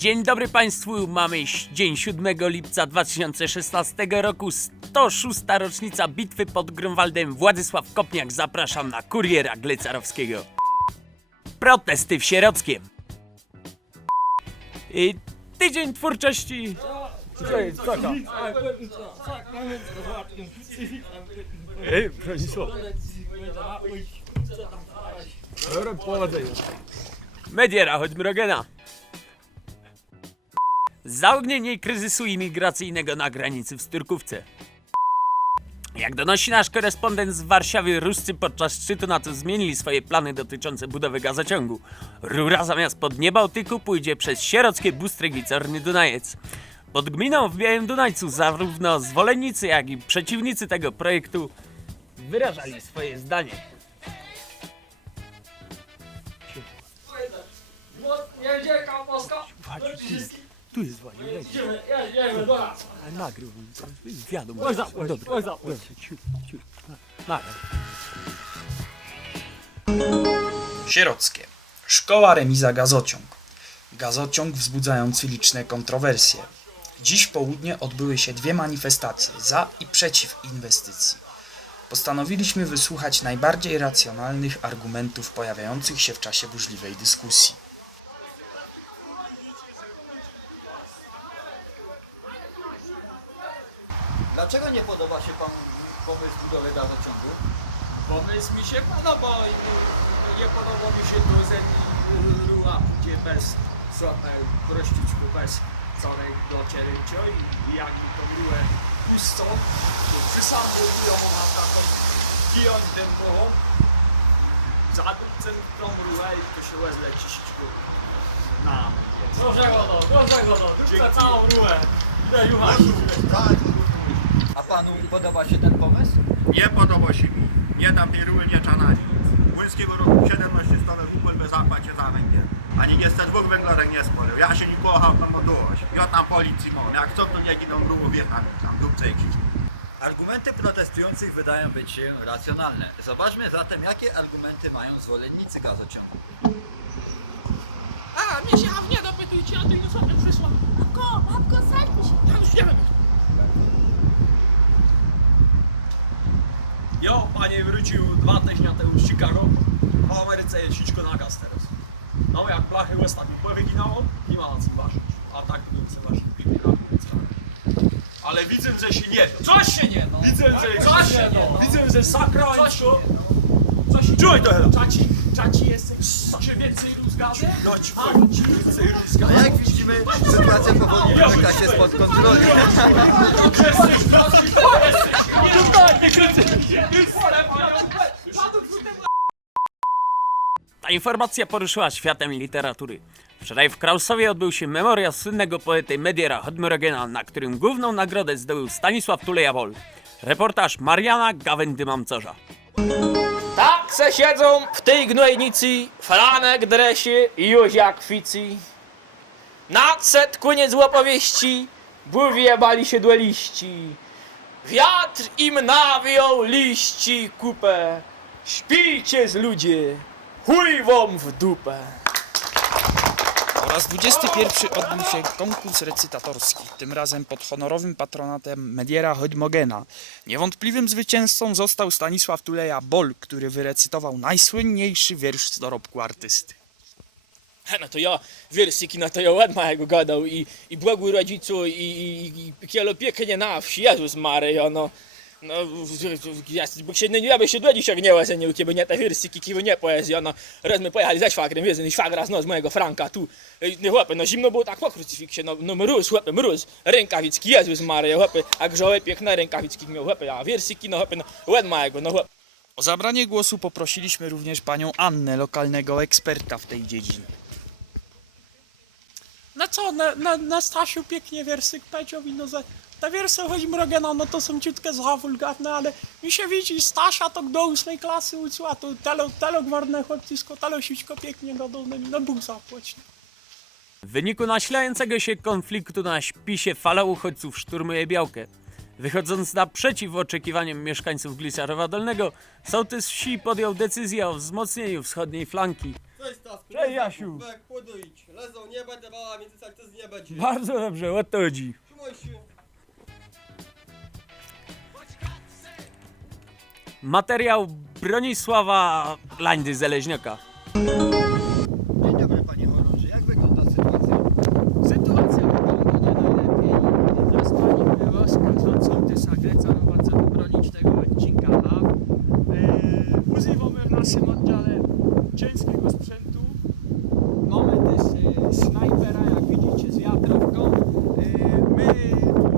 Dzień dobry Państwu, mamy dzień 7 lipca 2016 roku, 106. rocznica bitwy pod Grunwaldem. Władysław Kopniak, zapraszam na kuriera Glecarowskiego. Protesty w Sierockiem. I tydzień twórczości. Ej, Bronisław. Dobra, powodzenia. Mediera Chodmrogena. Zaognienie kryzysu imigracyjnego na granicy w Styrkówce. Jak donosi nasz korespondent z Warszawy, Ruscy podczas szczytu NATO zmienili swoje plany dotyczące budowy gazociągu. Rura zamiast pod nie Bałtyku pójdzie przez sierockie Bustryk i Corny Dunajec. Pod gminą w Białym Dunajcu zarówno zwolennicy, jak i przeciwnicy tego projektu wyrażali swoje zdanie. Tu jest właśnie. Jedziemy, jedziemy, nagrył, wiadomo. Oj zapłać, oj zapłać. Sierockie. Szkoła remiza gazociąg. Gazociąg wzbudzający liczne kontrowersje. Dziś w południe odbyły się dwie manifestacje za i przeciw inwestycji. Postanowiliśmy wysłuchać najbardziej racjonalnych argumentów pojawiających się w czasie burzliwej dyskusji. Dlaczego nie podoba się Panu pomysł budowy gazociągu? Pomysł mi się podoba i nie podoba mi się to, że rura pójdzie bez żadnej prościuczku, bez i jak mi tą rurę puszczą, to przysadzą ją na taką gijąć dębową, zadupcę tą rurę i to się łezleci sićku na Proszę go no, proszę go no, dupcę całą rurę. Idę juchać. A Panu podoba się ten pomysł? Nie podoba się mi. Nie dam tej nie czanani. Łyńskiego roku 17 stole rubel bez zapłacie za węgiel. Ani nie dwóch węglarek nie spalił. Ja się nie kochał tam. Ja tam policji mam. Jak co to nie giną ruło wjechać. Tam dupce i krzyczy. Argumenty protestujących wydają być się racjonalne. Zobaczmy zatem, jakie argumenty mają zwolennicy gazociągu. A, mnie się nie dopytujcie, a ty nie sobie przyszła. Babko, babko, selfie się. Ja już nie wiem. Jo, panie wrócił dwa tygodnie temu z Chicago. W Ameryce jest sićko na gaz teraz. No jak blachy łestami powyginało, nie ma na co ważyć. A tak to bym sobie ważył pięknie Ale widzę, że się nie da. Co się nie da? Widzę, że co się nie da? Widzę, że sakra Co się Co się Czuj to hela! Czaci, czaci jesteś, czy więcej rozgadę? No ci powiem, ci więcej rozgadę. A jak widzimy, sytuacja powoli wymyka się spod kontroli. Jesteś prawdziwy, jesteś! Tutaj, nie kręcę! Informacja poruszyła światem literatury. Wczoraj w Krausowie odbył się memoriał słynnego poety Mediera Chodmrogena, na którym główną nagrodę zdobył Stanisław Tuleja-Wol. Reportaż Mariana Gawędy-Mamcorza. Tak se siedzą w tej gnojnicy Franek Dresie i Józia Kwici. Nadset koniec opowieści, bówie bali się dueliści. Wiatr im nawiął liści kupę. Śpijcie z ludzie, chuj wam w dupę. Po raz 21 odbył się konkurs recytatorski, tym razem pod honorowym patronatem Mediera Hodmogena. Niewątpliwym zwycięzcą został Stanisław Tuleja Bol, który wyrecytował najsłynniejszy wiersz z dorobku artysty. He, No to ja wiersiki na to ja ład małego gadał i, i błogły rodzicu i, i, i kielo pieknie na wsi, Jezus Maryjo, no. No, ja, bo się, no, ja by się do dzisiaj nie łazenił, kiedy nie te wiersiki, kiedy nie poezja, no. Raz my pojechali ze szwagrem, wiedzę, i szwagra z mojego Franka, tu, no chłopie, no zimno było tak po krucyfiksie, no, no mróz, chłopie, mróz, rękawicki, Jezus Maryjo, chłopie, a grzoły piękne rękawicki miał, chłopie, a wiersiki, no chłopie, no, ład małego, no chłopie. O zabranie głosu poprosiliśmy również panią Annę, lokalnego eksperta w tej dziedzinie. No co, na, na, na Stasiu pięknie wiersyk powiedział i no za te wiersy choć Mrogena, no to są ciutkę za wulgarne, ale mi się widzi Stasia to do ósmej klasy uczył, a to telo, telo gwarne chłopcisko, telo siućko pięknie gadał, no, Bóg zapłać. W wyniku nasilającego się konfliktu na śpisie fala uchodźców szturmuje Białkę. Wychodząc naprzeciw oczekiwaniom mieszkańców Glisarowa Dolnego, sołtys wsi podjął decyzję o wzmocnieniu wschodniej flanki. Cześć Jasiu. Podujść. Lezą, nie będę bała, więc tak to nie będzie. Bardzo dobrze, o to chodzi. Trzymaj się. Materiał Bronisława Lańdy Zeleźniaka. Dzień dobry panie chorąży, jak wygląda sytuacja? Sytuacja wygląda nie najlepiej. Nas pani Wioska z odsołtysa Grecarowa chcemy bronić tego odcinka A. Yy, używamy w naszym oddziale ciężkiego sprzętu. Mamy też e, snajpera, jak widzicie, z wiatrówką. E, my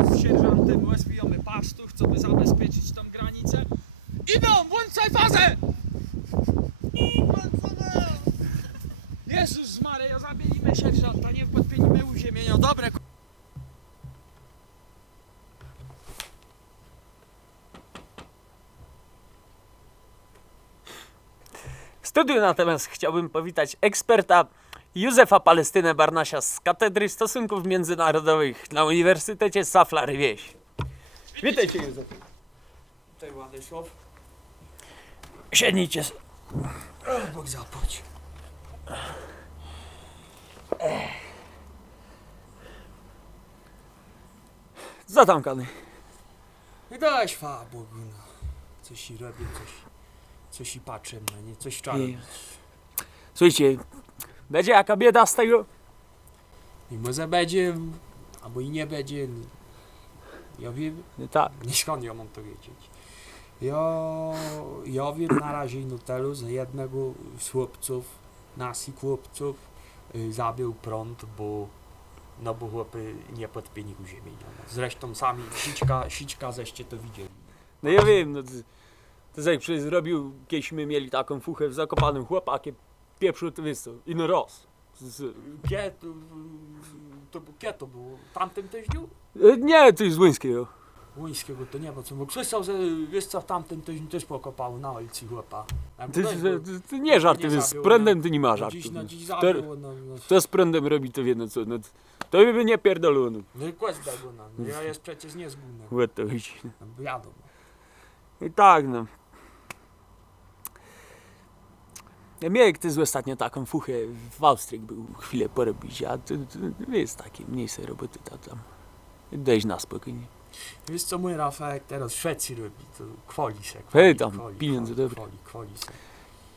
tu z sierżantem rozwijamy pasztu, chcemy zabezpieczyć tą granicę. Idą, włączaj fazę! Jezus Maria, zabiliśmy sierżanta, nie podpienimy uziemienia. Dobre, W studiu natomiast chciałbym powitać eksperta Józefa Palestynę Barnasia z Katedry Stosunków Międzynarodowych na Uniwersytecie Saflary Wieś. Witajcie Józef. Tutaj Władysław. Siednijcie. Bóg zapłać. Zatamkany. No daj chwała Bogu, no. Coś i robię, coś, coś i patrzę na nie, coś trzeba I- robić. Słuchajcie, będzie jaka bieda z tego? I może będzie, albo i nie będzie. no. Ja wiem, Tak. nie skąd ja mam to wiedzieć. Ja, ja wiem na razie no telu, że jednego z chłopców, nasi chłopców, zabił prąd, bo no bo chłopy nie podpięli uziemienia. Zresztą sami, sićka, sićka żeście to widzieli. No ja wiem, no to, to jak zrobił, kiedyśmy mieli taką fuchę w Zakopanym chłopakiem, pieprzu to wiesz co, ino roz. Kie, to, to, było- kie to było? Tamtym też dniu? nie, to jest z Łyńskiego. Łońskiego to nie, bo co, bo słyszał, że wiesz co, w tamtym też, też pokopało na ulicy chłopa. Jakby To, weź, to, bo- to, to nie żarty, nie z zabił, prądem to nie ma no, żartów. Dziś, no no. dziś To, zabił, no, no, to z prądem robi to jedno co, no, to by mnie pierdolło, no. no i quest tego, no, no, ja jest przecież niezgubny, Łe to chodzi. no, bo wiadomo. I tak, no. Ja miałem ty z ostatnio taką fuchę w Austrii był chwilę porobić, a to, to, to jest takie mniejsze roboty tam. tam. Dojść na spokojnie. Wiesz co mój Rafałek teraz w Szwecji robi, to kwoli się, Hej, tam, kwoli, pieniądze kwoli, dobre. Kwoli, kwoli się.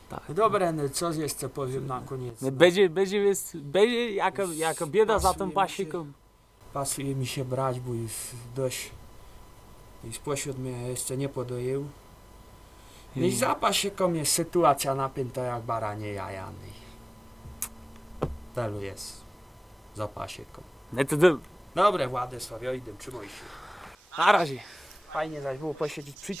Tak. Dobra, no co jeszcze powiem na koniec. No, będzie, będzie, jest, będzie jako, jako bieda za tą pasieką. Pasuje mi się brać, bo już dość, już pośród mnie jeszcze nie podoił. No i za pasieką jest sytuacja napięta jak baranie jajany. Telu jest. Za pasieką. No to, to Dobre, Władysław, ja idę, trzymaj się. Na razie. Fajnie zaś było posiedzieć przy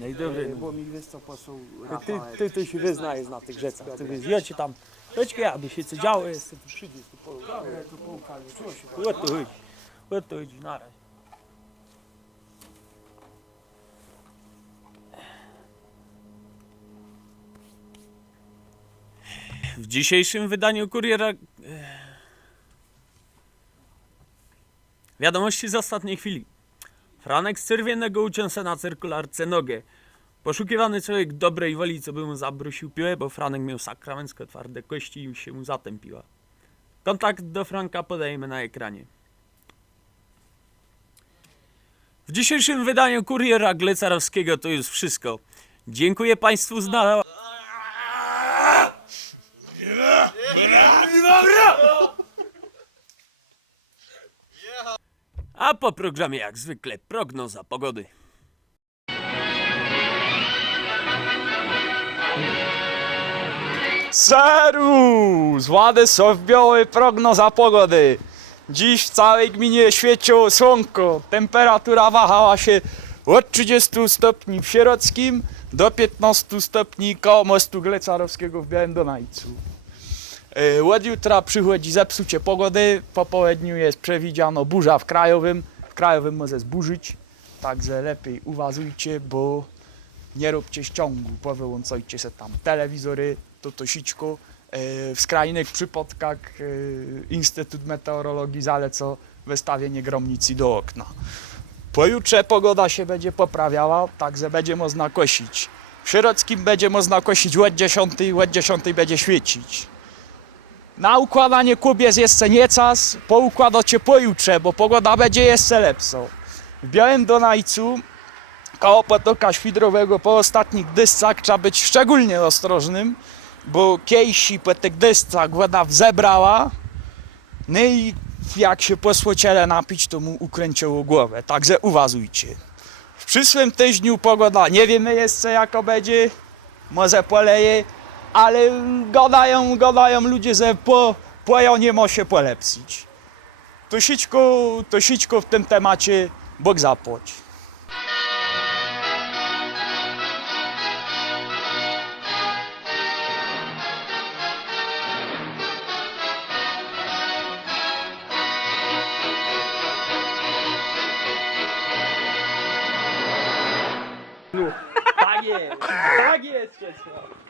No i dobrze, e, no. bo mi wiesz co posłał Ty, Rafałek. ty, ty się wyznajesz na tych rzeczach. Ty wiesz, ja ci tam, chodźcie, aby się co działo, jest, tu przyjdziesz, tu po... Dobre, tu połkali, czuło się O to chodzi. O to chodzi, na razie. W dzisiejszym wydaniu kuriera. Wiadomości z ostatniej chwili. Franek z czerwienego uciąsa na cyrkularce nogę. Poszukiwany człowiek dobrej woli, co by mu zabrusił piłę, bo Franek miał sakramencko twarde kości i się mu zatępiła. Kontakt do Franka podajemy na ekranie. W dzisiejszym wydaniu Kuriera Glecarowskiego to już wszystko. Dziękuję Państwu za... A po programie jak zwykle prognoza pogody. Serus! Władysław Biały, prognoza pogody. Dziś w całej gminie świeciło słonko. Temperatura wahała się od 30 stopni w Sierockim do 15 stopni koło mostu Glecarowskiego w Białym Donajcu. E, Od jutra przychodzi zepsucie pogody. Po południu jest przewidziano burza w Krajowym. W Krajowym może zburzyć, także lepiej uważajcie, bo nie róbcie ściągu, powyłączajcie se tam telewizory, to to sićku. E, W skrajnych przypadkach e, Instytut Meteorologii zaleca wystawienie gromnicy do okna. Pojutrze pogoda się będzie poprawiała, także będzie można kosić. W Sierockim będzie można kosić ład 10, ład 10 będzie świecić. Na układanie kub jest jeszcze nie czas, poukładacie pojutrze, bo pogoda będzie jeszcze lepsza. W Białym Donajcu, koło potoka świdrowego, po ostatnich dyscach trzeba być szczególnie ostrożnym, bo kiejsi po tych dyscach woda wzebrała, no i jak się posło ciele napić, to mu ukręciło głowę, także uważajcie. W przyszłym tygodniu pogoda, nie wiemy jeszcze jaka będzie, może poleje, ale gadają, gadają ludzie, że po, po nie może się polepszyć. To sićko, to sićko w tym temacie Bóg zapłać. Tak jest, tak jest,